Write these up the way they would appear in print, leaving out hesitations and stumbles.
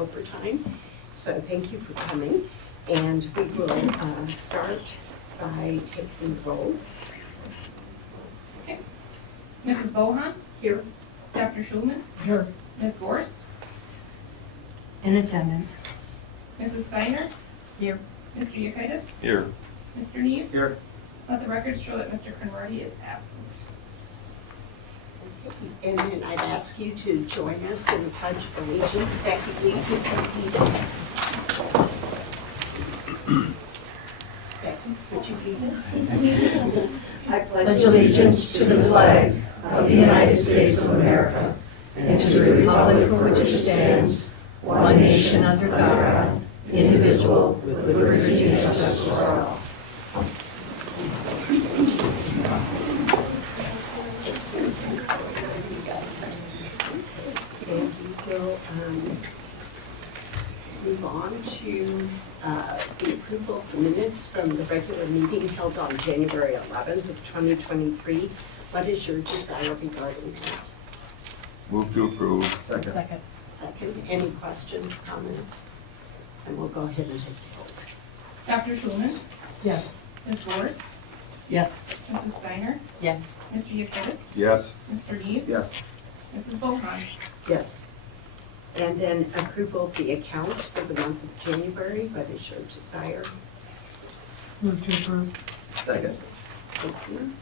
overtime. So thank you for coming. And we will start by taking the roll. Okay. Mrs. Bohan? Here. Dr. Schulman? Here. Ms. Gorst? In attendance. Mrs. Steiner? Here. Mr. Yekitis? Here. Mr. Neve? Here. Let the records show that Mr. Conrady is absent. And then I'd ask you to join us in the Pledge of Allegiance. Becky, will you lead us? Becky, would you lead us? I pledge allegiance to the flag of the United States of America and to the republic for which it stands, one nation under God, indivisible, with liberty and justice for all. And we will move on to the approval of the minutes from the regular meeting held on January 11th of 2023. What is your desire regarding that? Move to approve. Second. Second, any questions, comments? And we'll go ahead and take the vote. Dr. Schulman? Yes. Ms. Gorst? Yes. Mrs. Steiner? Yes. Mr. Yekitis? Yes. Mr. Neve? Yes. Mrs. Bohan? Yes. And then approval of the accounts for the month of January. What is your desire? Move to approve. Second. Thank you.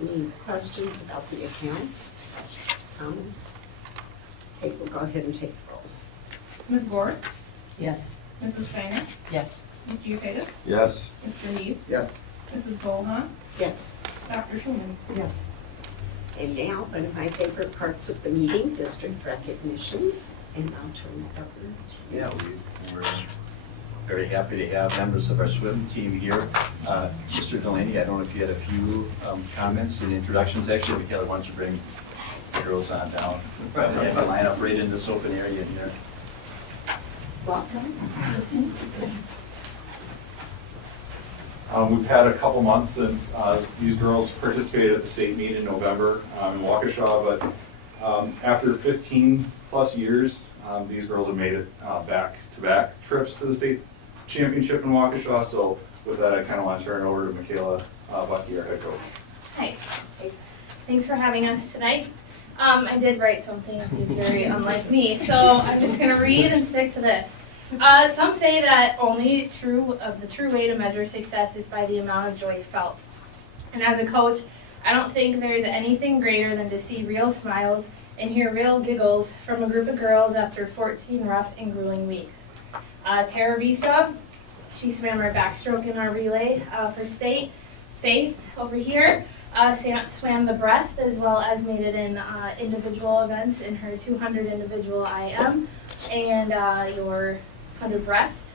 Any questions about the accounts? Comments? Okay, we'll go ahead and take the roll. Ms. Gorst? Yes. Mrs. Steiner? Yes. Mr. Yekitis? Yes. Mr. Neve? Yes. Mrs. Bohan? Yes. Dr. Schulman? Yes. And now, one of my favorite parts of the meeting, district recognitions. And I'll turn it over to you. Yeah, we're very happy to have members of our swim team here. Mr. Delaney, I don't know if you had a few comments and introductions. Actually, Michaela, why don't you bring the girls on down? They have to line up right in this open area here. Welcome. We've had a couple months since these girls participated at the state meet in November in Waukesha, but after 15 plus years, these girls have made it back-to-back trips to the state championship in Waukesha. So with that, I kind of want to turn it over to Michaela Bucky, our head coach. Hi. Thanks for having us tonight. I did write something which is very unlike me, so I'm just going to read and stick to this. Some say that only the true way to measure success is by the amount of joy felt. And as a coach, I don't think there's anything greater than to see real smiles and hear real giggles from a group of girls after 14 rough and grueling weeks. Tara Visa, she swam our backstroke in our relay for state. Faith, over here, swam the breast as well as made it in individual events in her 200 individual IM and your 100 breast.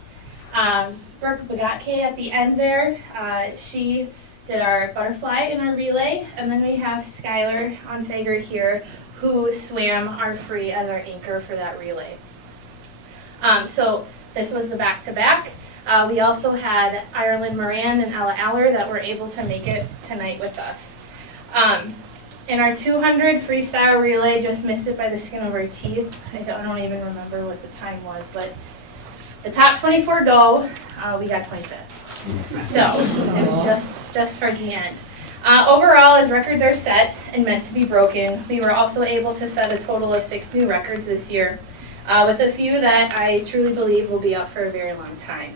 Brooke Bagatke at the end there, she did our butterfly in our relay, and then we have Skylar Onsager here who swam our free as our anchor for that relay. So this was the back-to-back. We also had Ireland Moran and Ella Aller that were able to make it tonight with us. In our 200 freestyle relay, just missed it by the skin of our teeth. I don't even remember what the time was, but the top 24 go, we got 25th. So it was just towards the end. Overall, as records are set and meant to be broken, we were also able to set a total of 6 new records this year, with a few that I truly believe will be up for a very long time.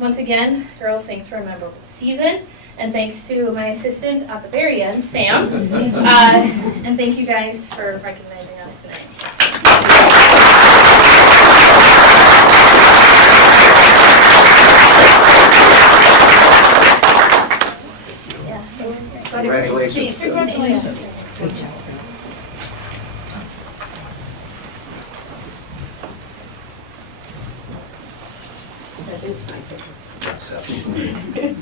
Once again, girls, thanks for a memorable season, and thanks to my assistant at the very end, Sam, and thank you guys for recognizing us tonight. Yeah, thanks. Congratulations. Congratulations. Good job. That is my favorite. Yes, absolutely.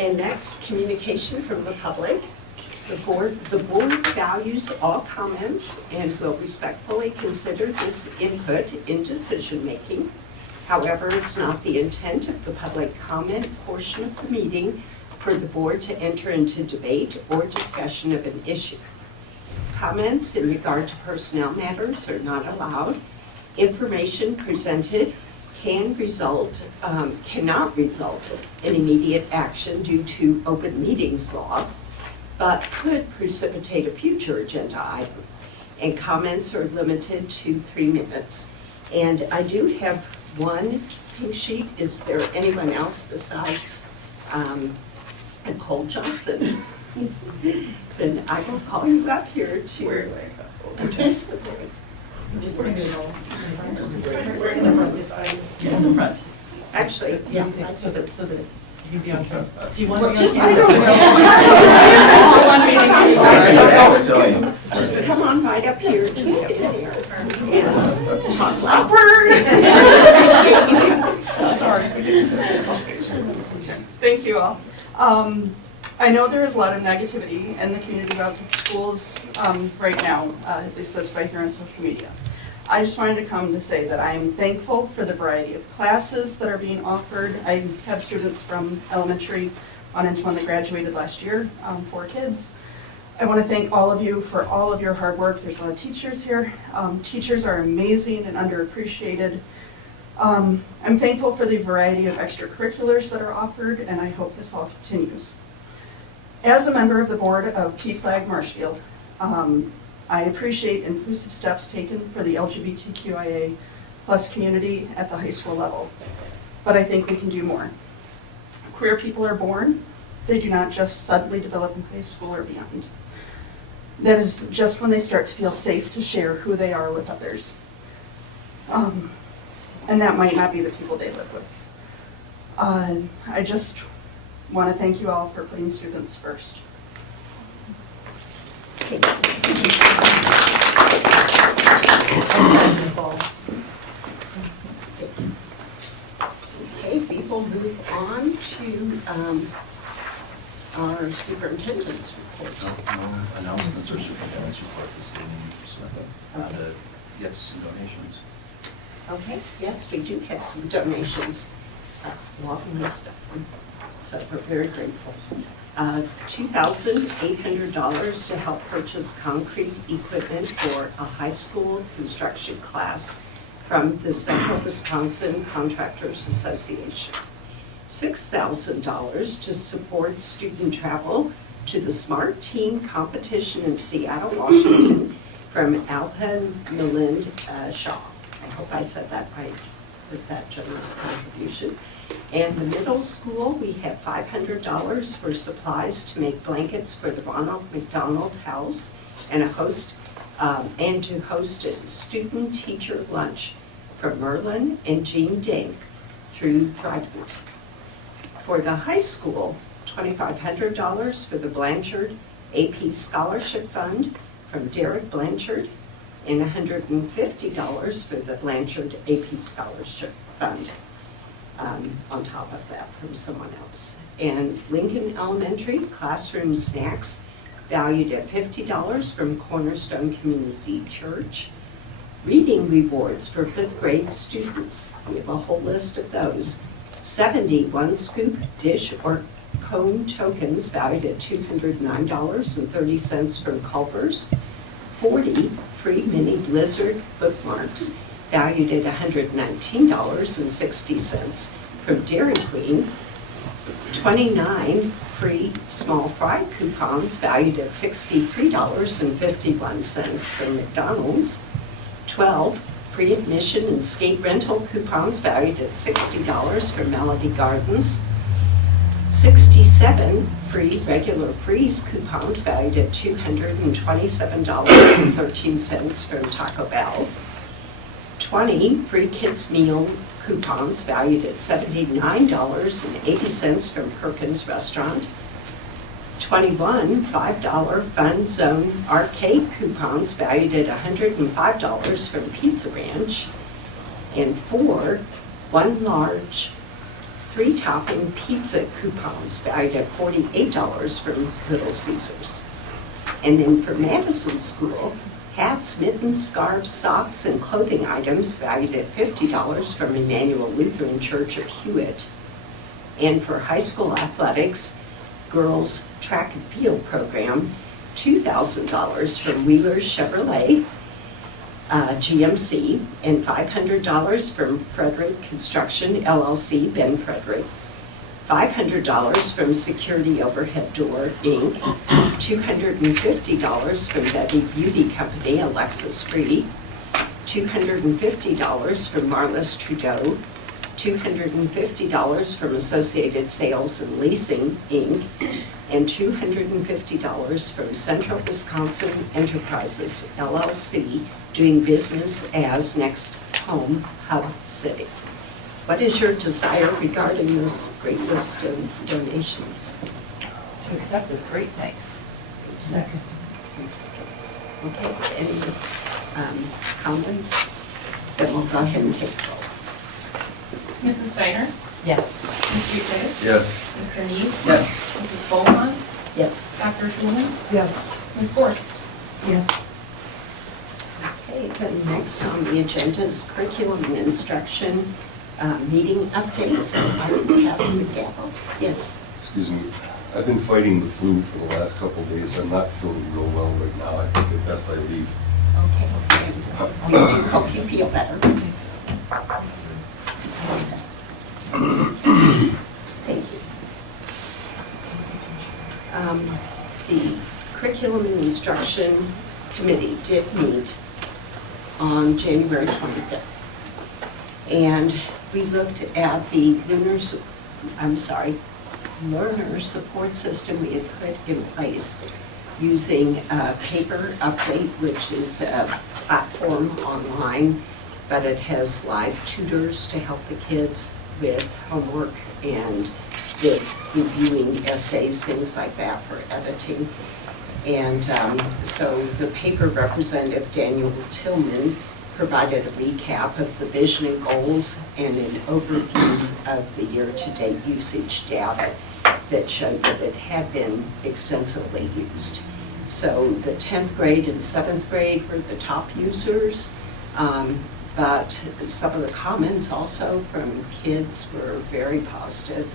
And next, communication from the public. The board values all comments and will respectfully consider this input in decision-making. However, it's not the intent of the public comment portion of the meeting for the board to enter into debate or discussion of an issue. Comments in regard to personnel matters are not allowed. Information presented cannot result in immediate action due to open meetings law, but could precipitate a future agenda item. And comments are limited to 3 minutes. And I do have one pink sheet. Is there anyone else besides Nicole Johnson? Then I will call you up here to address the board. Just bring it all. In the front, this side. In the front. Actually, yeah. So that you can be on camera. Do you want to be on Just camera? Just come on right up here, just stand here and talk louder. Sorry. Thank you all. I know there is a lot of negativity in the community about schools right now, at least that's what I hear on social media. I just wanted to come to say that I am thankful for the variety of classes that are being offered. I have students from elementary on into one that graduated last year, 4 kids. I want to thank all of you for all of your hard work. There's a lot of teachers here. Teachers are amazing and underappreciated. I'm thankful for the variety of extracurriculars that are offered, and I hope this all continues. As a member of the board of PFLAG Marshfield, I appreciate inclusive steps taken for the LGBTQIA+ community at the high school level, but I think we can do more. Queer people are born. They do not just suddenly develop in high school or beyond. That is just when they start to feel safe to share who they are with others. And that might not be the people they live with. I just want to thank you all for putting students first. Okay, we will move on to our superintendent's report. No announcements or superintendent's report this evening, Samantha. Gifts and donations. Okay, yes, we do have some donations, long list of them, so we're very grateful. $2,800 to help purchase concrete equipment for a high school construction class from the Central Wisconsin Contractors Association. $6,000 to support student travel to the Smart Team competition in Seattle, Washington from Alpen Milind Shaw. I hope I said that right with that generous contribution. And the middle school, we have $500 for supplies to make blankets for the Ronald McDonald House and to host a student-teacher lunch for Merlin and Jean Dink through Thrivent. For the high school, $2,500 for the Blanchard AP Scholarship Fund from Derek Blanchard and $150 for the Blanchard AP Scholarship Fund. On top of that from someone else. And Lincoln Elementary classroom snacks valued at $50 from Cornerstone Community Church. Reading rewards for 5th grade students. We have a whole list of those. 70 one-scoop dish or cone tokens valued at $209.30 from Culver's. 40 free mini Blizzard bookmarks valued at $119.60 from Dairy Queen. 29 free small fry coupons valued at $63.51 from McDonald's. 12 free admission and skate rental coupons valued at $60 from Melody Gardens. 67 free regular freeze coupons valued at $227.13 from Taco Bell. 20 free kids meal coupons valued at $79.80 from Perkins Restaurant. 21 $5 Fun Zone arcade coupons valued at $105 from Pizza Ranch. And 4 1 large 3-topping pizza coupons valued at $48 from Little Caesars. And then for Madison School, hats, mittens, scarves, socks, and clothing items valued at $50 from Emmanuel Lutheran Church of Hewitt. And for high school athletics, girls track and field program, $2,000 from Wheeler Chevrolet GMC, and $500 from Frederick Construction LLC, Ben Frederick, $500 from Security Overhead Door, Inc., $250 from Betty Beauty Company, Alexis Free, $250 from Marlis Trudeau, $250 from Associated Sales and Leasing, Inc., and $250 from Central Wisconsin Enterprises, LLC, doing business as Next Home Hub City. What is your desire regarding this great list of donations? To accept with great thanks. Second. Okay, any comments? Then we'll go ahead and take a vote. Mrs. Steiner? Yes. Mr. Yekitis? Yes. Mr. Neve? Yes. Mrs. Bohan? Yes. Dr. Schulman? Yes. Ms. Gorst? Yes. Okay, then next on the agenda is curriculum and instruction meeting updates. I will pass the gavel. Yes. Excuse me, I've been fighting the flu for the last couple of days. I'm not feeling real well right now. I think it's best I leave. Okay. We do hope you feel better. Thanks. Thank you. The Curriculum and Instruction Committee did meet on January 25th. And we looked at the learner support system we had put in place using Paper Update, which is a platform online, but it has live tutors to help the kids with homework and with reviewing essays, things like that for editing. And so the paper representative, Daniel Tillman, provided a recap of the vision and goals and an overview of the year-to-date usage data that showed that it had been extensively used. So the 10th grade and 7th grade were the top users, but some of the comments also from kids were very positive.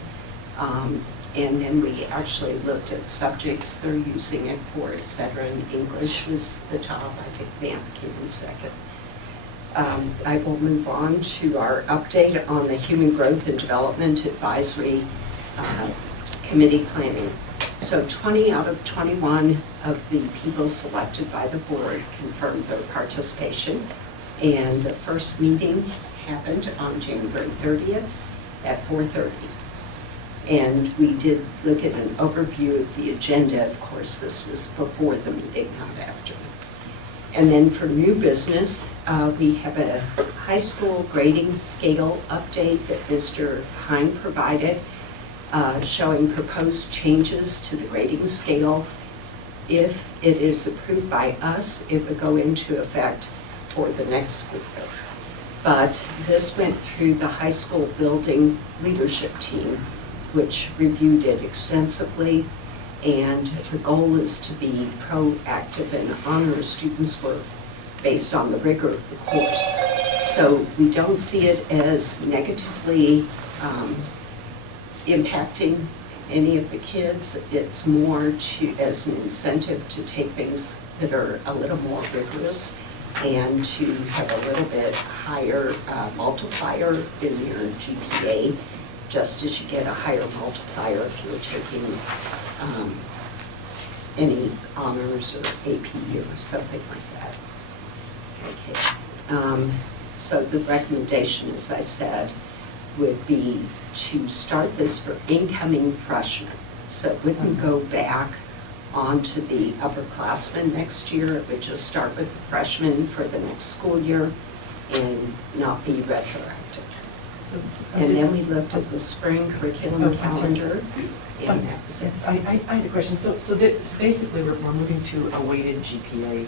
And then we actually looked at subjects they're using it for, et cetera, and English was the top. I think math came in second. I will move on to our update on the Human Growth and Development Advisory Committee planning. So 20 out of 21 of the people selected by the board confirmed their participation. And the first meeting happened on January 30th at 4:30. And we did look at an overview of the agenda. Of course, this was before the meeting, not after. And then for new business, we have a high school grading scale update that Mr. Hine provided, showing proposed changes to the grading scale. If it is approved by us, it would go into effect for the next school year. But this went through the high school building leadership team, which reviewed it extensively. And the goal is to be proactive and honor students' work based on the rigor of the course. So we don't see it as negatively impacting any of the kids. It's more as an incentive to take things that are a little more rigorous and to have a little bit higher multiplier in your GPA, just as you get a higher multiplier if you're taking any honors or AP or something like that. Okay. So the recommendation, as I said, would be to start this for incoming freshmen. So it wouldn't go back onto the upperclassmen next year. It would just start with the freshmen for the next school year and not be retroactive. And then we looked at the spring curriculum calendar, and that was it. I had a question. So this, basically, we're moving to a weighted GPA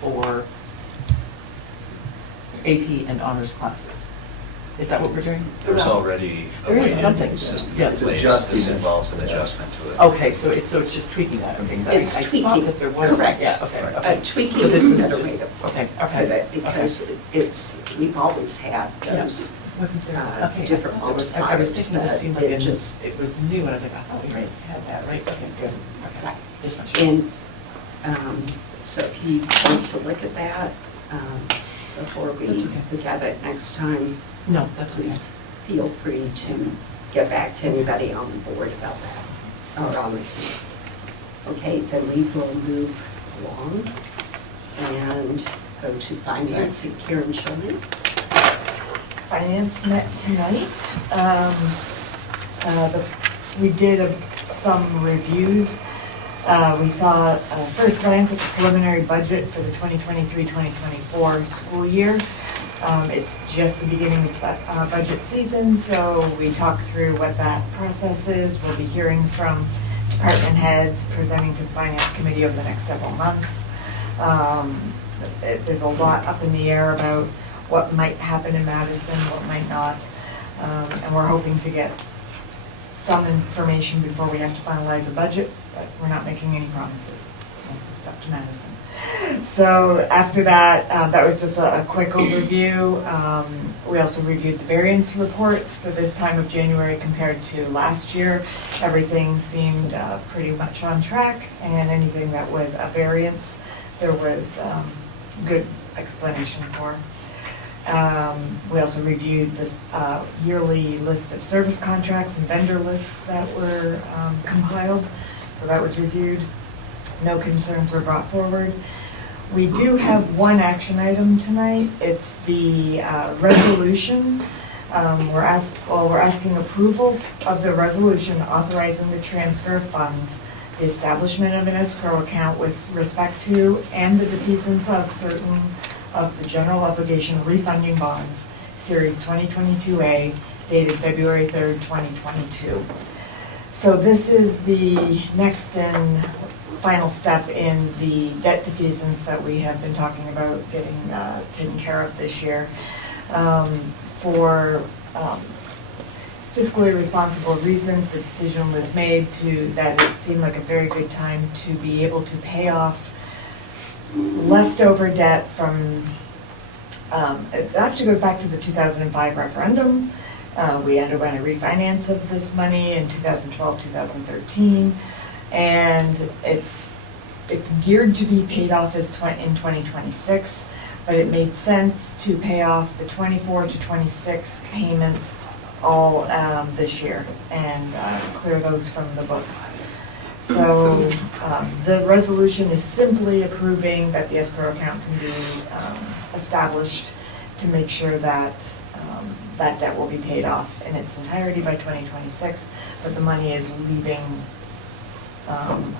for AP and honors classes. Is that what we're doing? There's already a There is weighted something. system Yeah. in place. Adjusting This it. involves an adjustment to it. Okay, so it's just tweaking that. Okay, 'cause It's I tweaking, thought that there was. correct. Yeah. Okay. Tweaking So this is is another way just to okay. put Okay. it, because we've always had Yeah. those. Wasn't there? Okay. Different I was thinking it multipliers, seemed but like it just- it was new, and I was like, I thought we already had that, right? Okay, good. Okay. Just want to. And So if you want to look at that before we That's okay. look at it next time, No, that's okay. please feel free to get back to anybody on the board about that, or on the committee. Okay, then we will move along and go to finance. Karen Schulman. Finance met tonight. We did some reviews. We saw a first glance at the preliminary budget for the 2023-2024 school year. It's just the beginning of budget season, so we talked through what that process is. We'll be hearing from department heads, presenting to the finance committee over the next several months. There's a lot up in the air about what might happen in Madison, what might not, and we're hoping to get some information before we have to finalize a budget, but we're not making any promises. It's up to Madison. So after that, that was just a quick overview. We also reviewed the variance reports for this time of January compared to last year. Everything seemed pretty much on track, and anything that was a variance, there was good explanation for. We also reviewed this yearly list of service contracts and vendor lists that were compiled, so that was reviewed. No concerns were brought forward. We do have one action item tonight. It's the resolution. We're asking approval of the resolution authorizing the transfer of funds, the establishment of an escrow account with respect to, and the defeasance of certain of the general obligation refunding bonds, Series 2022A, dated February 3rd, 2022. So this is the next and final step in the debt defeasance that we have been talking about getting taken care of this year. For fiscally responsible reasons, the decision was made that it seemed like a very good time to be able to pay off leftover debt from, it actually goes back to the 2005 referendum. We underwent a refinance of this money in 2012, 2013, and it's geared to be paid off in 2026, but it made sense to pay off the 24 to 26 payments all this year and clear those from the books. So the resolution is simply approving that the escrow account can be established to make sure that that debt will be paid off in its entirety by 2026, but the money is leaving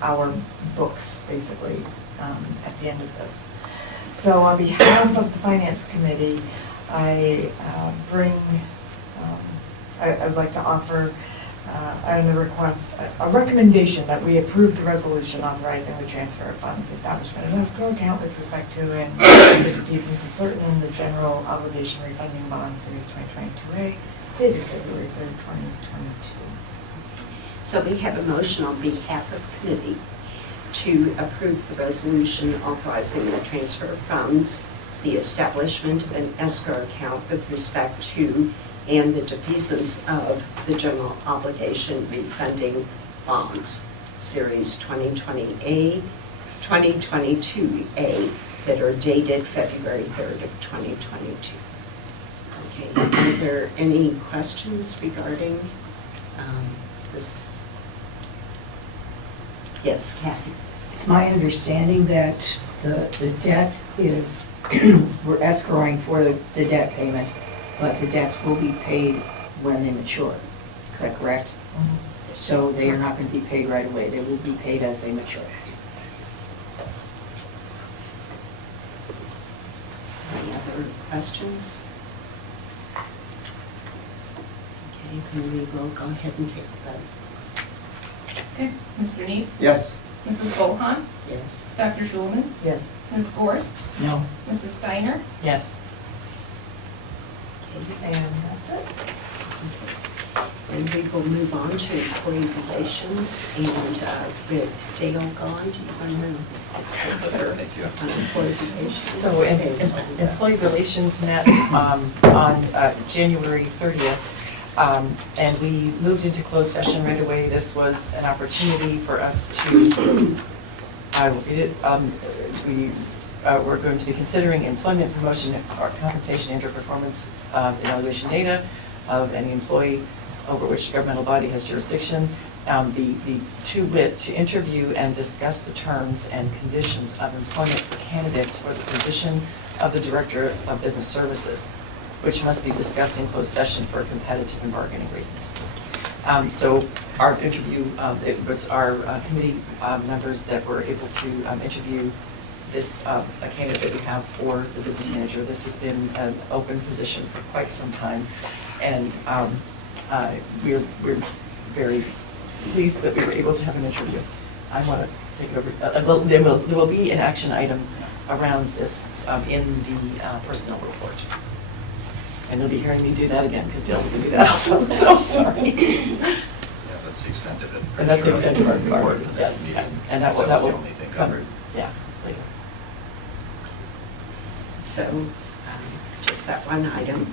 our books, basically, at the end of this. So on behalf of the Finance Committee, I'd like to offer a recommendation that we approve the resolution authorizing the transfer of funds, the establishment of an escrow account with respect to and the defeasance of certain in the general obligation refunding bonds, Series 2022A, dated February 3rd, 2022. So we have a motion on behalf of the committee to approve the resolution authorizing the transfer of funds, the establishment of an escrow account with respect to and the defeasance of the general obligation refunding bonds, Series 2022A, that are dated February 3rd of 2022. Okay, are there any questions regarding this? Yes, Kathy. It's my understanding that the debt is, we're escrowing for the debt payment, but the debts will be paid when they mature. Is that correct? Mm-hmm. So they are not going to be paid right away. They will be paid as they mature. Any other questions? Okay, then we will go ahead and take the vote. Okay, Mr. Neef? Yes. Mrs. Bohan? Yes. Dr. Schulman? Yes. Ms. Gorst? No. Mrs. Steiner? Yes. Okay. And that's it. And we will move on to employee relations, and with Dale gone, do you want to cover Thank you. employee relations? So employee relations met on January 30th, and we moved into closed session right away. This was an opportunity for us to I will read it. We're going to be considering employment, promotion, or compensation and or performance evaluation data of any employee over which the governmental body has jurisdiction. The to wit, to interview and discuss the terms and conditions of employment for candidates for the position of the Director of Business Services, which must be discussed in closed session for competitive and bargaining reasons. So our interview, it was our committee members that were able to interview this a candidate that we have for the business manager. This has been an open position for quite some time, and we're very pleased that we were able to have an interview. I want to take it over. There will be an action item around this in the personnel report. And you'll be hearing me do that again, because Dale's going to do that also, so sorry. Yeah, that's the extent of it. And that's the extent of our report. yes, Yeah. and that That will was the only thing covered. Yeah, later. So, just that one item.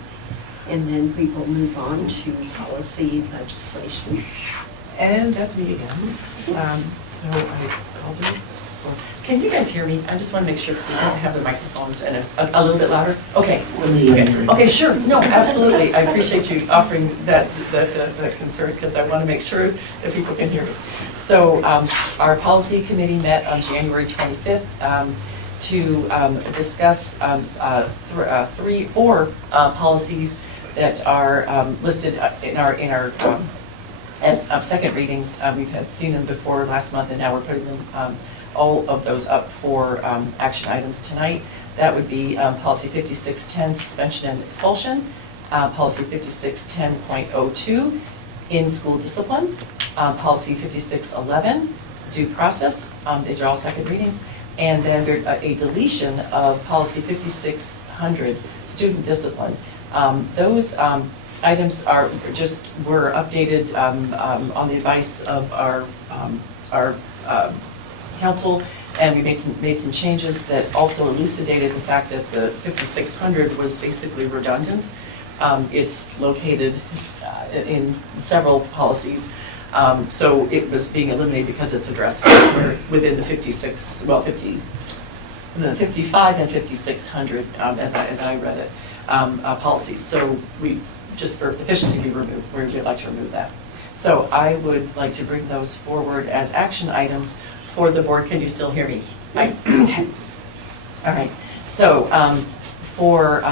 And then we will move on to policy legislation. And that's me again. So I apologize. Can you guys hear me? I just want to make sure, because we don't have the microphones and a little bit louder. Okay. Okay, sure. No, absolutely. I appreciate you offering that concern, because I want to make sure that people can hear me. So our policy committee met on January 25th to discuss four policies that are listed in our as second readings. We've had seen them before last month, and now we're putting them all of those up for action items tonight. That would be policy 5610, suspension and expulsion, policy 5610.02, in-school discipline, policy 5611, due process. These are all second readings. And then there's a deletion of policy 5600, student discipline. Those items were updated on the advice of our council, and we made some changes that also elucidated the fact that the 5600 was basically redundant. It's located in several policies, so it was being eliminated because it's addressed elsewhere within the 55 and 5600 as I read it, policies. So we just for efficiency we'd like to remove that. So I would like to bring those forward as action items for the board. Can you still hear me? Okay. All right. So for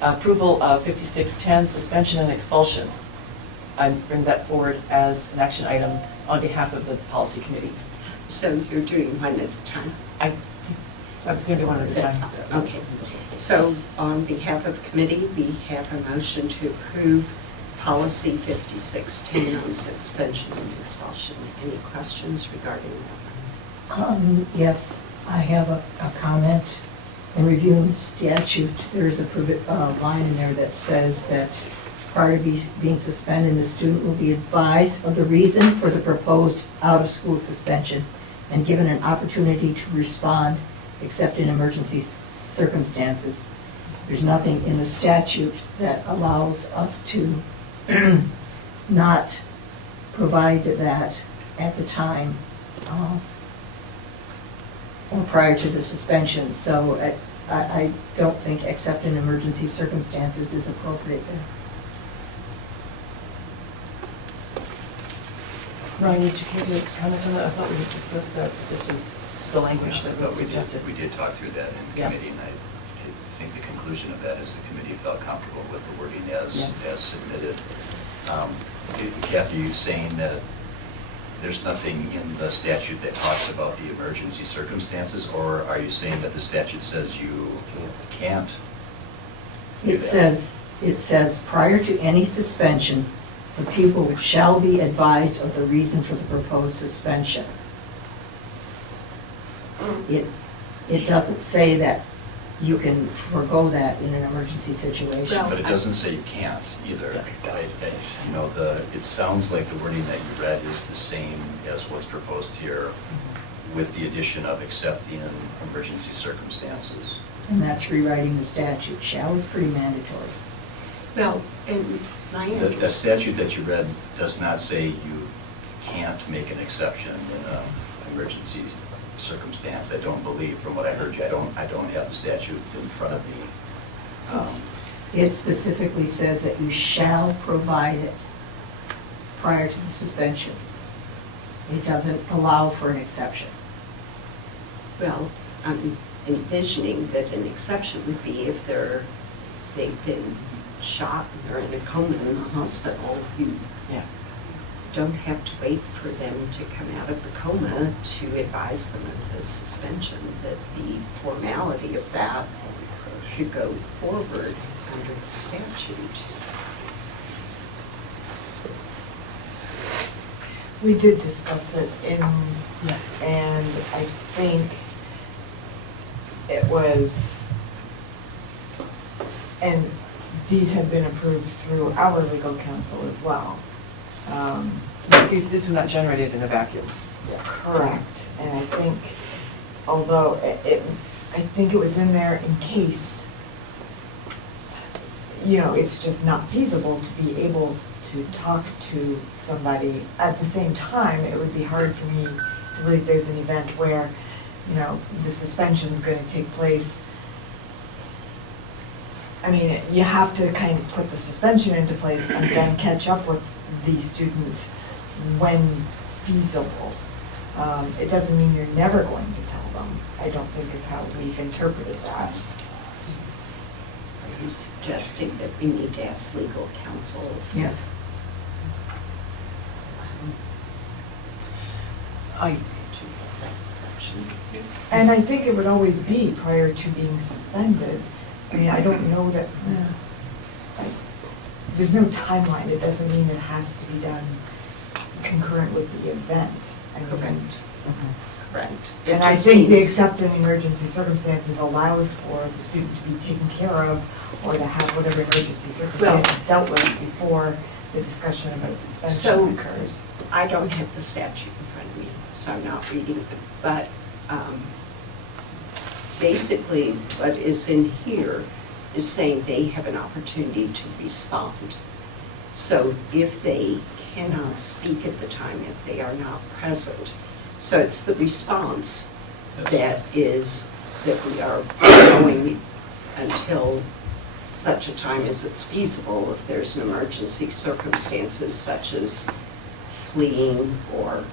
approval of 5610, suspension and expulsion, I bring that forward as an action item on behalf of the policy committee. So you're doing one at a time? I was going to do one at a time. Okay. So on behalf of the committee, we have a motion to approve policy 5610 on suspension and expulsion. Any questions regarding that? Yes, I have a comment. In reviewing statute, there's a line in there that says that prior to being suspended, the student will be advised of the reason for the proposed out-of-school suspension and given an opportunity to respond except in emergency circumstances. There's nothing in the statute that allows us to not provide that at the time or prior to the suspension. So I don't think except in emergency circumstances is appropriate there. Ryan, did you care to comment on that? I thought we had discussed that this was the language that was suggested. We did talk through that in Yeah. committee, and I think the conclusion of that is the committee felt comfortable with the wording as submitted. Kathy, you saying that there's nothing in the statute that talks about the emergency circumstances, or are you saying that the statute says you can't do It that? says prior to any suspension, the pupil shall be advised of the reason for the proposed suspension. It doesn't say that you can forego that in an emergency situation. Well, But it doesn't say you can't either. It sounds like the wording that you read is the same as what's proposed here, with the addition of except in emergency circumstances. And that's rewriting the statute. Shall is pretty mandatory. Well, and my The statute that you read does not say you can't make an exception in an emergency circumstance. I don't believe, from what I heard you, I don't have the statute in front of me. It specifically says that you shall provide it prior to the suspension. It doesn't allow for an exception. Well, I'm envisioning that an exception would be if they've been shot and they're in a coma in the hospital. You Yeah. don't have to wait for them to come out of the coma to advise them of the suspension, that the formality of that should go forward under the statute. We did discuss it in, Yeah. and I think it was, and these have been approved through our legal counsel as well. This is not generated in a vacuum. Correct, and I think, although I think it was in there in case, it's just not feasible to be able to talk to somebody. At the same time, it would be hard for me to believe there's an event where, the suspension's gonna take place. I mean, you have to kind of put the suspension into place and then catch up with the student when feasible. It doesn't mean you're never going to tell them, I don't think is how we've interpreted that. Are you suggesting that we need to ask legal counsel? Yes. I, To that exception? And I think it would always be prior to being suspended. I mean, I don't know that, there's no timeline, it doesn't mean it has to be done concurrent with the event. I mean, Correct. and I think the except in emergency circumstances allows for the student to be taken care of or to have whatever emergency circumstance dealt with before the discussion about So- suspension occurs. I don't have the statute in front of me, so I'm not reading it, but basically what is in here is saying they have an opportunity to respond. So if they cannot speak at the time, if they are not present, so it's the response that we are going until such a time as it's feasible. If there's an emergency circumstances such as fleeing or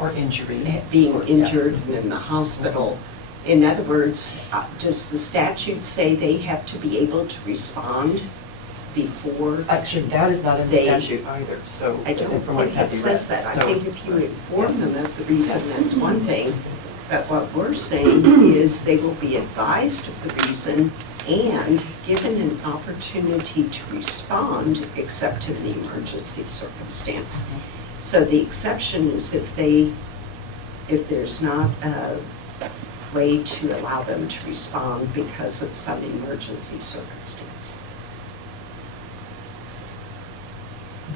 or injury. being injured and in the hospital. In other words, does the statute say they have to be able to respond before? Actually, that is not in the They- statute either, so. I don't from what think it Kathy says read, that. I so- think if you inform them of the reason, that's one thing. But what we're saying is they will be advised of the reason and given an opportunity to respond except in the emergency circumstance. So the exception is if there's not a way to allow them to respond because of some emergency circumstance.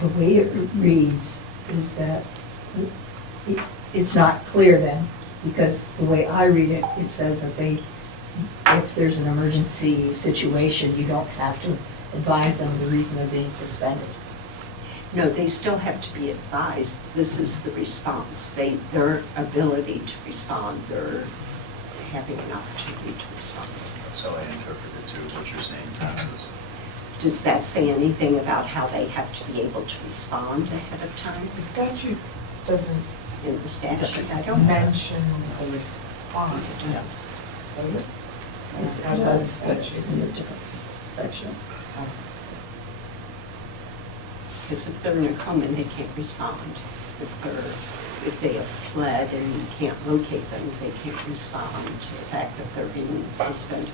The way it reads is that it's not clear then, because the way I read it, it says that if there's an emergency situation, you don't have to advise them the reason they're being suspended. No, they still have to be advised. This is the response. Their ability to respond, they're having an opportunity to respond. That's how I interpret it too, what you're saying, Constance. Does that say anything about how they have to be able to respond ahead of time The statute doesn't in the statute? I don't know. mention the response. Yes. Does it? It's How about the statute? in a different section. Because if they're in a coma, they can't respond. If they have fled and you can't locate them, they can't respond to the fact that they're being suspended.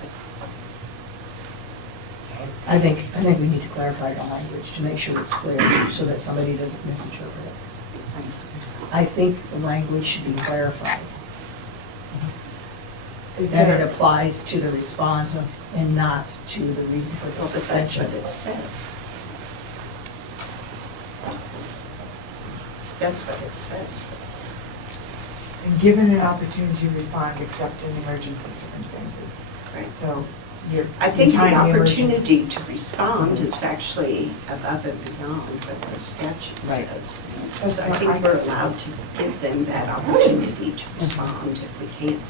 I think we need to clarify the language to make sure it's clear, so that somebody doesn't misinterpret it. I'm sorry. I think the language should be clarified, Is that it there, applies to the response and not to the reason for the Well, but that's suspension. what it says. That's what it says. given an opportunity to respond except in emergency circumstances? Right. So You're I think the in time of emergency. opportunity to respond is actually above and beyond what the statute Right. says. That's So I what think we're allowed to give them that opportunity to respond if we can.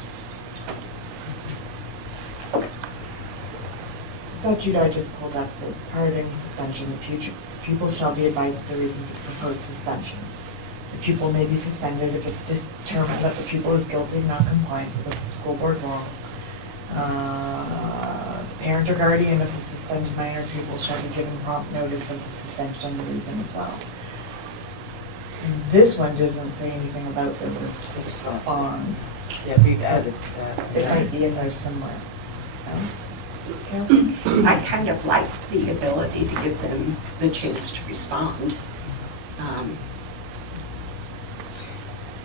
The statute I just pulled up says, prior to any suspension, the pupil shall be advised of the reason for the proposed suspension. The pupil may be suspended if it's determined that the pupil is guilty of non-compliance with a school board law. Parent or guardian of the suspended minor pupil shall be given prompt notice of the suspension reason as well. And this one doesn't say anything about the response. Yeah, we've added that. It might be in there somewhere else. Carol? I kind of like the ability to give them the chance to respond.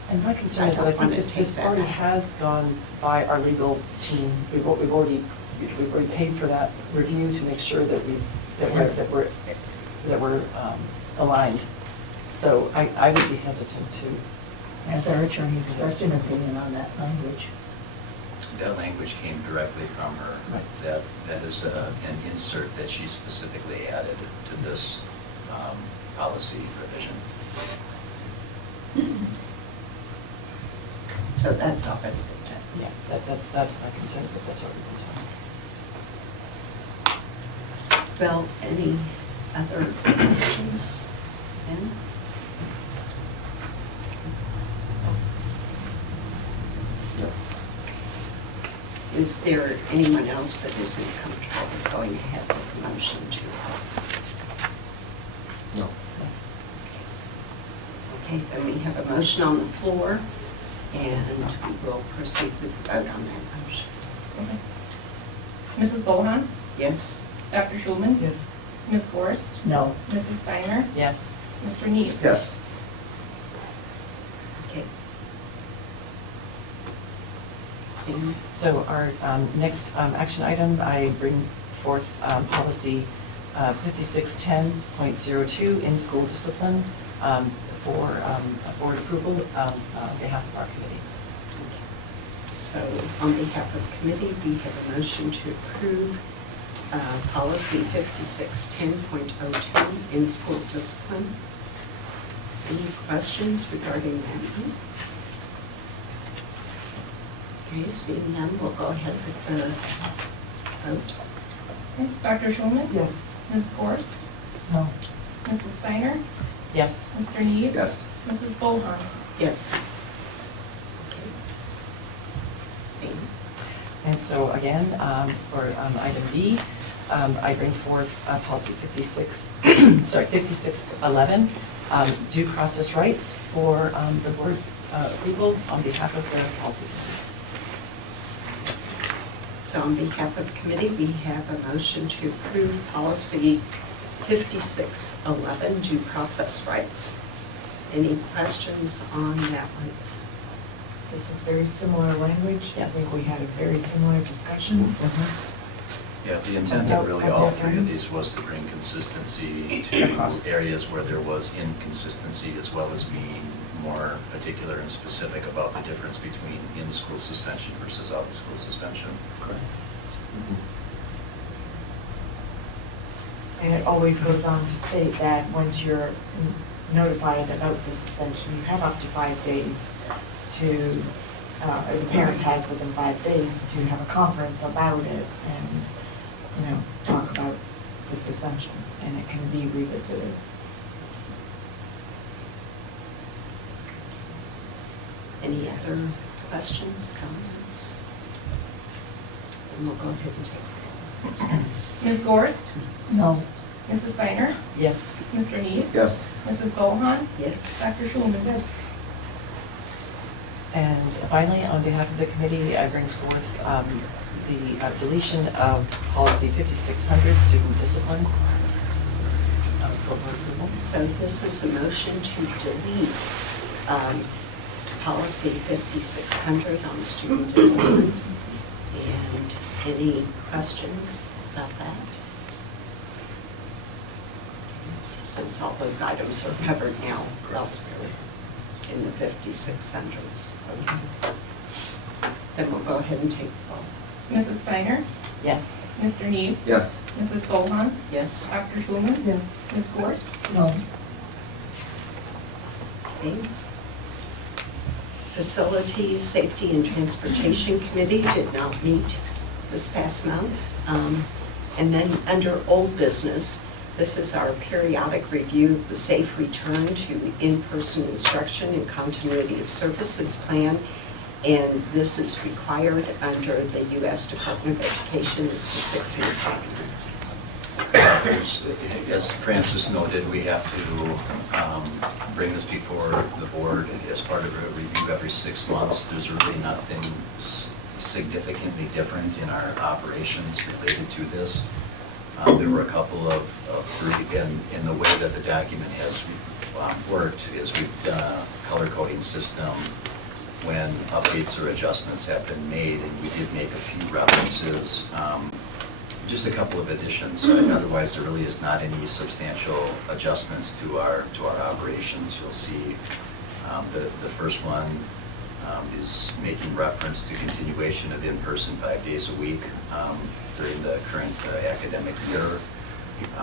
And my concern is I that I don't think wanna this take that already out. has gone by our legal team. We've already paid for that review to make sure that Yes. we're aligned. So I would be hesitant to. As our attorney expressed an opinion on that language. That language came directly from her. Right. That is an insert that she specifically added to this policy provision. So that's already been done. Yeah, that's my concern, is that that's already been done. Well, any other questions? Ben? Is there anyone else that isn't comfortable with going ahead with the motion to? No. Okay, then we have a motion on the floor, and we will proceed with the vote on that motion. Okay. Mrs. Bohan, Yes? Dr. Schulman, Yes. Ms. Gorst, No. Mrs. Steiner, Yes. Mr. Neve. Yes. Okay. Sam? So our next action item, I bring forth policy 5610.02, in-school discipline, for board approval on behalf of our committee. So on behalf of the committee, we have a motion to approve policy 5610.02, in-school discipline. Any questions regarding that? Okay, seeing none, we'll go ahead with the vote. Okay. Dr. Schulman, Yes. Ms. Gorst, No. Mrs. Steiner, Yes. Mr. Neve. Yes. Mrs. Bohan. Yes. Okay. Sam? And so again, for item D, I bring forth policy 5611, due process rights for the board approval on behalf of the policy committee. So on behalf of the committee, we have a motion to approve policy 5611, due process rights. Any questions on that one? This is very similar language. Yes. I think we had a very similar discussion. Yeah, the intent of really all three of these was to bring consistency to areas where there was inconsistency, as well as being more particular and specific about the difference between in-school suspension versus out-of-school suspension. And it always goes on to state that once you're notified about the suspension, you have up to 5 days to, or the parent has within 5 days to have a conference about it and, talk about the suspension, and it can be revisited. Any other questions, comments? And we'll go ahead and take roll. Ms. Gorst, No. Mrs. Steiner, Yes. Mr. Neve. Yes. Mrs. Bohan, Yes. Dr. Schulman. Yes. And finally, on behalf of the committee, I bring forth the deletion of policy 5600, student discipline, for board approval. So this is a motion to delete policy 5600 on student discipline. And any questions about that? Since all those items are covered now elsewhere in the 5600s. Okay. Then we'll go ahead and take the vote. Mrs. Steiner, Yes. Mr. Neve? Yes. Mrs. Bohan? Yes. Dr. Schulman? Yes. Ms. Gorst? No. Okay. Facilities, Safety and Transportation Committee did not meet this past month. And then under old business, this is our periodic review of the safe return to in-person instruction and continuity of services plan. And this is required under the U.S. Department of Education. It's a 6-year document. As Francis noted, we have to bring this before the board as part of a review every 6 months. There's really nothing significantly different in our operations related to this. There were a couple of in the way that the document has worked is we've done a color coding system when updates or adjustments have been made, and we did make a few references, just a couple of additions. Otherwise, there really is not any substantial adjustments to our operations. You'll see the first one is making reference to continuation of in-person 5 days a week during the current academic year.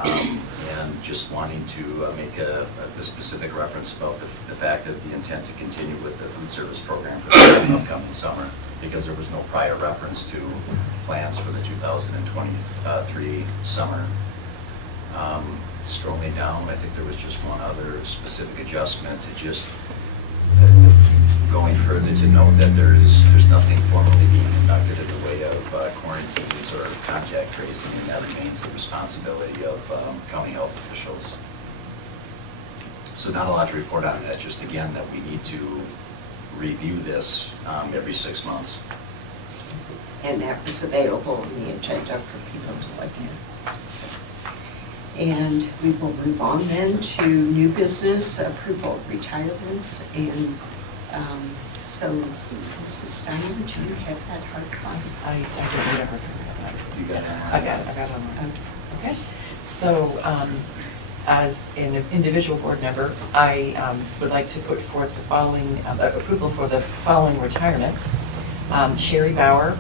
And just wanting to make a specific reference about the fact of the intent to continue with the food service program for the upcoming summer, because there was no prior reference to plans for the 2023 summer. Scrolling down, I think there was just one other specific adjustment to just going further to note that there's nothing formally being conducted in the way of quarantines or contact tracing, and that remains the responsibility of county health officials. So not a lot to report on that, just again that we need to review this every 6 months. And that was available on the agenda for people to look at. And we will move on then to new business, approval of retirements. And so, Mrs. Steiner, do you have that hard copy? I did whatever. You got it? I got it online. Okay. So, as an individual board member, I would like to put forth the following, approval for the following retirements. Sherry Bauer.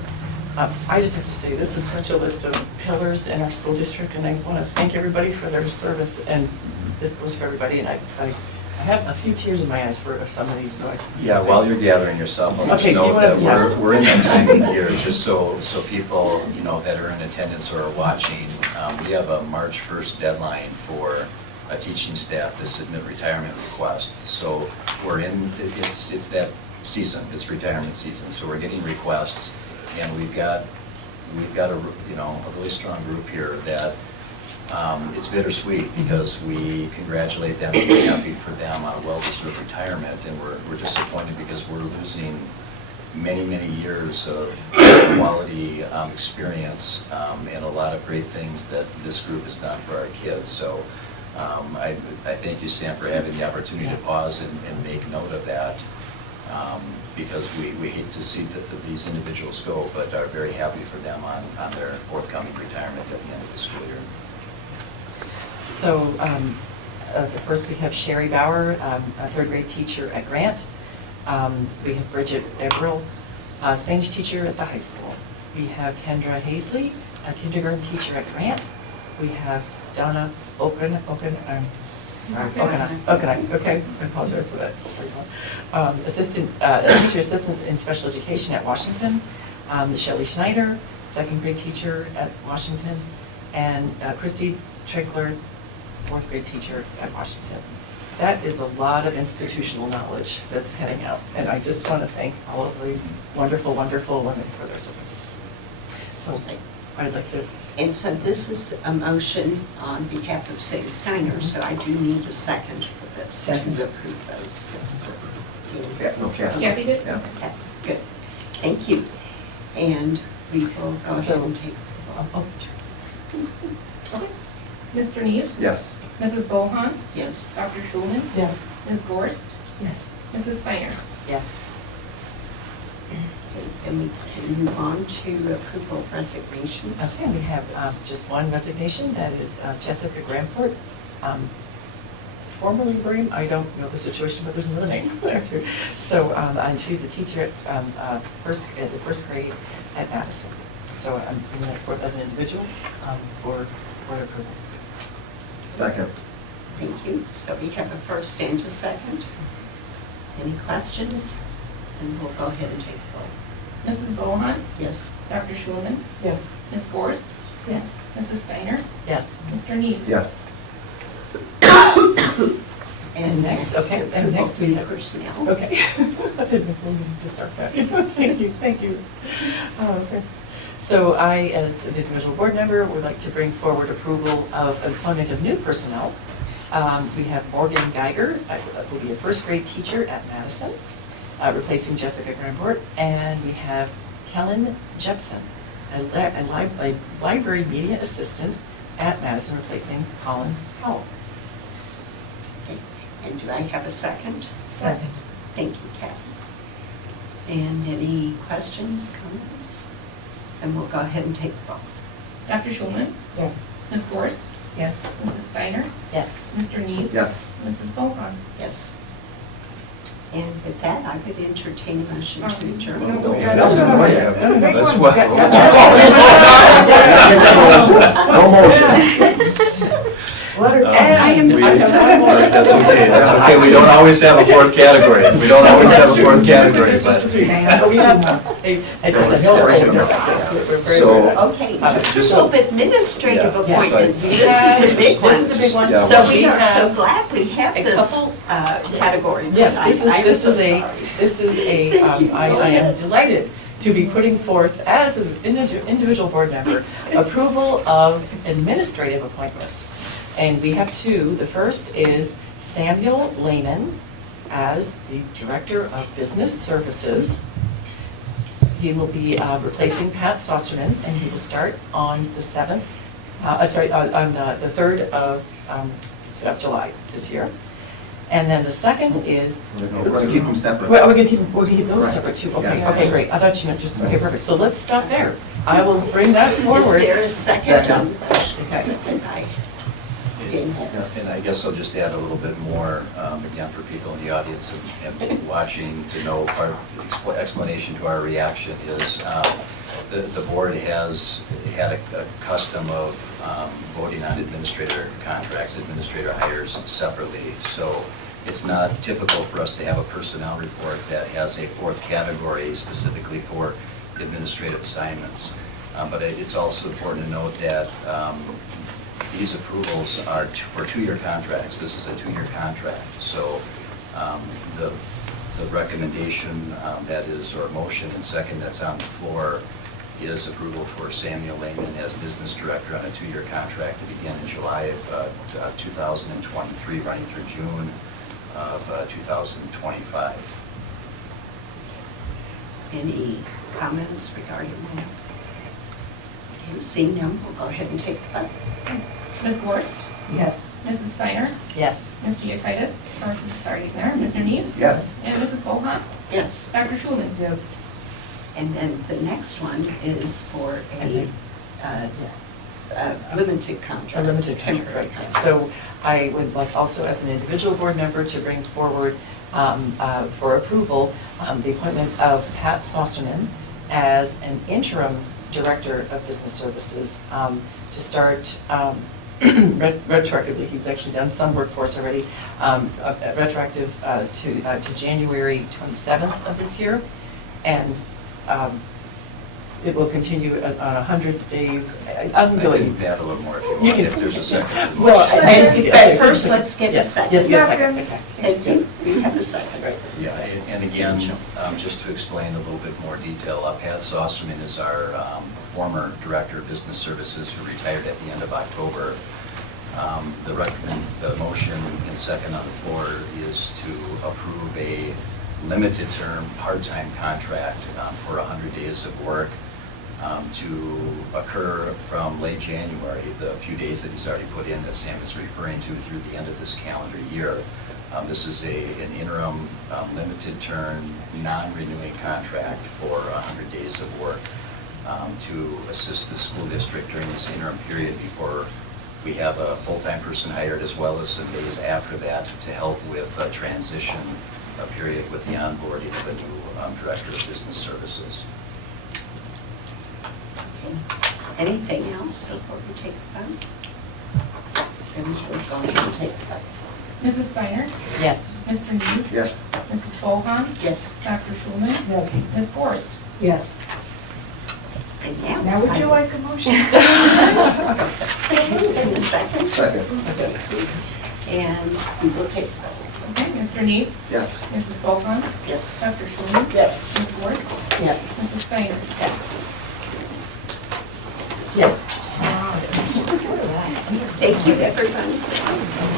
I just have to say, this is such a list of pillars in our school district, and I want to thank everybody for their service, and this goes for everybody, and I have a few tears in my eyes for some of these, so I. Yeah, while you're gathering yourself, I'll just Okay, do you note wanna- that yeah. we're in that time of year, just so people, that are in attendance or are watching, we have a March 1st deadline for a teaching staff to submit retirement requests. So we're in, it's that season, it's retirement season, so we're getting requests, and we've got a really strong group here that it's bittersweet because we congratulate them and we're happy for them on a well-deserved retirement, and we're disappointed because we're losing many, many years of quality experience and a lot of great things that this group has done for our kids. So I thank you, Sam, for having the opportunity to pause and make note of that. Because we hate to see these individuals go, but are very happy for them on their forthcoming retirement at the end of the school year. So first we have Sherry Bauer, a third grade teacher at Grant. We have Bridget Everell, a Spanish teacher at the high school. We have Kendra Hazley, a kindergarten teacher at Grant. We have Donna Okana, okay, I apologize for that. Teacher assistant in special education at Washington. Shelley Schneider, second grade teacher at Washington. And Christy Trickler, fourth grade teacher at Washington. That is a lot of institutional knowledge that's heading out. And I just want to thank all of these wonderful, wonderful women for their service. So I'd like to. And so this is a motion on behalf of Sam Steiner, so I do need a second for this. Second. To approve those. Okay. Kathy did? Yeah. Okay, good. Thank you. And we will go ahead and take. Mr. Neve? Yes. Mrs. Bohan? Yes. Dr. Schulman? Yes. Ms. Gorst? Yes. Mrs. Steiner? Yes. Then we can move on to approval of resignations. Okay, we have just one resignation, that is Jessica Gramport. Formerly Bream, I don't know the situation, but there's another name there too. So, and she's a teacher at the first grade at Madison. So I'm bringing that forth as an individual for board approval. Second. Thank you. So we have a first and a second. Any questions? And we'll go ahead and take a vote. Mrs. Bohan, Yes. Dr. Schulman, Yes. Ms. Gorst, Yes. Mrs. Steiner, Yes. Mr. Neve. Yes. And next, next, okay, and approval next we of have- personnel. Okay. I didn't mean to start that. Thank you. So I, as an individual board member, would like to bring forward approval of employment of new personnel. We have Morgan Geiger, who will be a first grade teacher at Madison, replacing Jessica Grandport, and we have Kellen Jepson, a library media assistant at Madison, replacing Colin Powell. Okay. And do I have a second? Second. Thank you, Kathy. And any questions, comments? And we'll go ahead and take the vote. Dr. Schulman, Yes. Ms. Gorst, Yes. Mrs. Steiner, Yes. Mr. Neve. Yes. Mrs. Bohan. Yes. And with that, I would entertain a motion to adjourn. No, No, yeah, no, no, no, no. yeah. That's a big That's one. what- No motion. Let her. I am We- so That's sorry. okay, that's okay. We don't always have a fourth category. We don't always have a fourth category, It's just but. three. But we have, as I said, we're very So- good. Okay, Just so administrative Yeah. appointments, Yes. this is a big one. This is a big one. Yeah. So we We are so have glad we have a this couple- category tonight. Yes, I am this so is a, sorry. this is a, Thank you. I am delighted to be putting forth, as an individual board member, approval of administrative appointments. And we have two. The first is Samuel Lehman as the Director of Business Services. He will be replacing Pat Saucerman, and he will start on the 7th, on the 3rd of July this year. And then the second is We're going to keep them separate. well, we're gonna keep those Right. separate too, okay, Yes. okay, great, I thought you meant just, okay, perfect, so let's stop there. I will bring that Is forward. there a second on Okay. that? Second by Dana. And I guess I'll just add a little bit more, again, for people in the audience and watching to know, our explanation to our reaction is, the board has had a custom of voting on administrator contracts, administrator hires separately. So it's not typical for us to have a personnel report that has a fourth category specifically for administrative assignments. But it's also important to note that these approvals are for two-year contracts. This is a two-year contract. So the recommendation that is, or motion and second that's on the floor is approval for Samuel Lehman as business director on a two-year contract to begin in July of 2023, running through June of 2025. Any comments regarding that? Okay, seeing none, we'll go ahead and take the vote. Ms. Gorst, Yes. Mrs. Steiner, Yes. Mr. Yekitis, or, sorry, he's there, Mr. Neve. Yes. And Mrs. Bohan, Yes. Dr. Schulman. Yes. And then the next one is for a limited contract. A limited contract, temporary right. So I would like also, as an individual board member, to bring forward for approval the appointment of Pat Saucerman as an interim director of business services to start retroactively. He's actually done some work for us already, retroactive to January 27th of this year. And it will continue on 100 days. I'm I going can add a little more if you You want, can- if there's a second. Well, I just think. okay, But first, let's get a yes, second. Yes, get a second, okay. Thank you. We have a second. Right. Yeah, and again, just to explain a little bit more detail, Pat Saucerman is our former Director of Business Services who retired at the end of October. The motion and second on the floor is to approve a limited term, part-time contract for 100 days of work to occur from late January, the few days that he's already put in that Sam is referring to through the end of this calendar year. This is an interim, limited term, non-renewing contract for 100 days of work to assist the school district during this interim period before we have a full-time person hired, as well as some days after that to help with a transition period with the onboarding of the new Director of Business Services. Okay. Anything else before we take the vote? Then we're going to take the vote. Mrs. Steiner? Yes. Mr. Neve? Yes. Mrs. Bohan? Yes. Dr. Schulman? Yes. Ms. Gorst? Yes. And Now, would you like a motion? In a second. Second. And we will take the vote. Okay, Mr. Neve? Yes. Mrs. Bohan? Yes. Dr. Schulman? Yes. Ms. Gorst? Yes. Mrs. Steiner? Yes. Yes. Thank you, everyone.